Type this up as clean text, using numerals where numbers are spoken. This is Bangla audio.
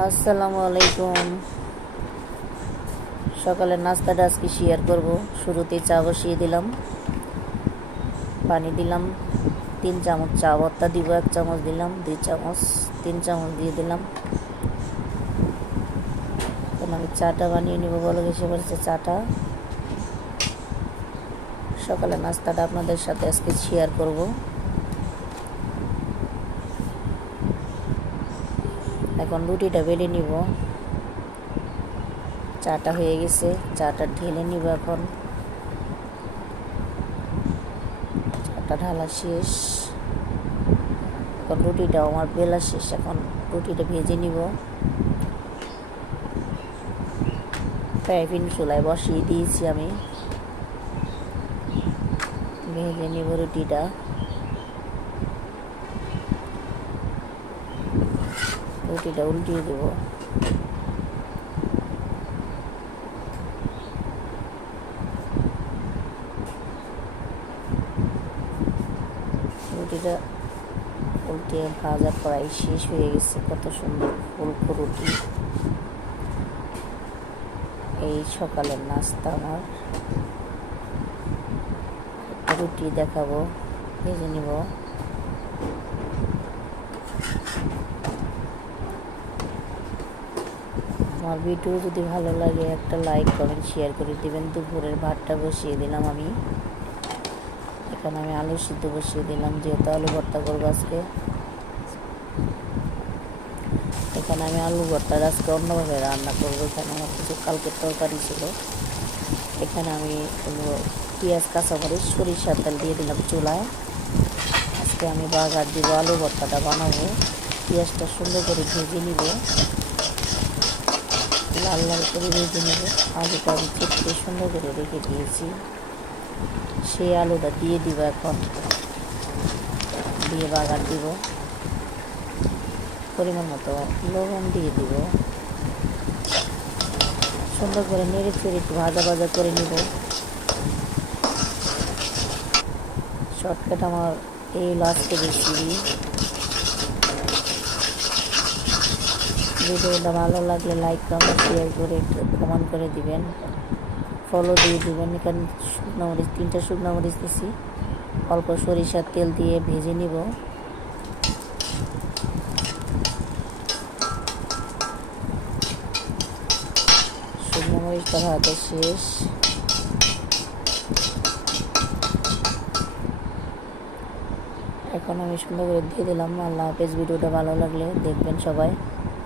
আসসালামু আলাইকুম। সকালের নাস্তাটা আজকে শেয়ার করব। শুরুতেই চা বসিয়ে দিলাম, পানি দিলাম 3 চামচ, চা ভর্তা দিব 1 চামচ দিলাম, 2 চামচ 3 চামচ দিয়ে দিলাম। এখন আমি চাটা বানিয়ে নিব। বলে এসে পড়েছে চাটা। সকালের নাস্তাটা আপনাদের সাথে আজকে শেয়ার করব। এখন রুটিটা বেলে নিব। চাটা হয়ে গেছে, চাটা ঢেলে নিব। এখন চাটা ঢালা শেষ, এখন রুটিটাও আমার বেলা শেষ। এখন রুটিটা ভেজে নিব। ফ্রাইপ্যান চুলায় বসিয়ে দিয়েছি আমি, ভেজে নিব রুটিটা। রুটিটা উল্টিয়ে দেব। রুটিটা উল্টে ভাজা প্রায় শেষ হয়ে গেছে। কত সুন্দর ফুলকো রুটি। এই সকালের নাস্তা আমার। রুটি দেখাবো, ভেজে নিব। আমার ভিডিও যদি ভালো লাগে একটা লাইক কমেন্ট শেয়ার করে দিবেন। দুপুরের ভাতটা বসিয়ে দিলাম আমি। এখানে আমি আলু সিদ্ধ বসিয়ে দিলাম, যেহেতু আলু ভর্তা করবো আজকে। এখানে আমি আলু ভর্তা আজকে অন্যভাবে রান্না করবো। এখানে আমার কিছু কালকের তরকারি ছিল। এখানে আমি পেঁয়াজ, কাঁচামরিচ, সরিষার তেল দিয়ে দিলাম চুলায়। আজকে আমি বাগার দিব, আলু ভর্তাটা বানাবো। পেঁয়াজটা সুন্দর করে ভেজে নিব, লাল লাল করে ভেজে নেব। আলুটা আমি কেটে সুন্দর করে রেখে দিয়েছি, সেই আলুটা দিয়ে দিব। এখন দিয়ে বাগার দিব, পরিমাণ মতো লবণ দিয়ে দিব। সুন্দর করে নেড়ে চেড়ে একটু ভাজা ভাজা করে নিব। শর্টকাট আমার এই লাস্টে রেসিপি। ভিডিওটা ভালো লাগলে লাইক কমেন্ট শেয়ার করে একটু কমেন্ট করে দিবেন, ফলো দিয়ে দিবেন। এখানে শুকনো মরিচ, 3টা শুকনো মরিচ দিয়েছি। অল্প সরিষার তেল দিয়ে ভেজে নিব। শুকনো মরিচটা ভাজা শেষ। এখন আমি সুন্দর করে দিয়ে দিলাম। আল্লাহ হাফেজ। ভিডিওটা ভালো লাগলে দেখবেন সবাই।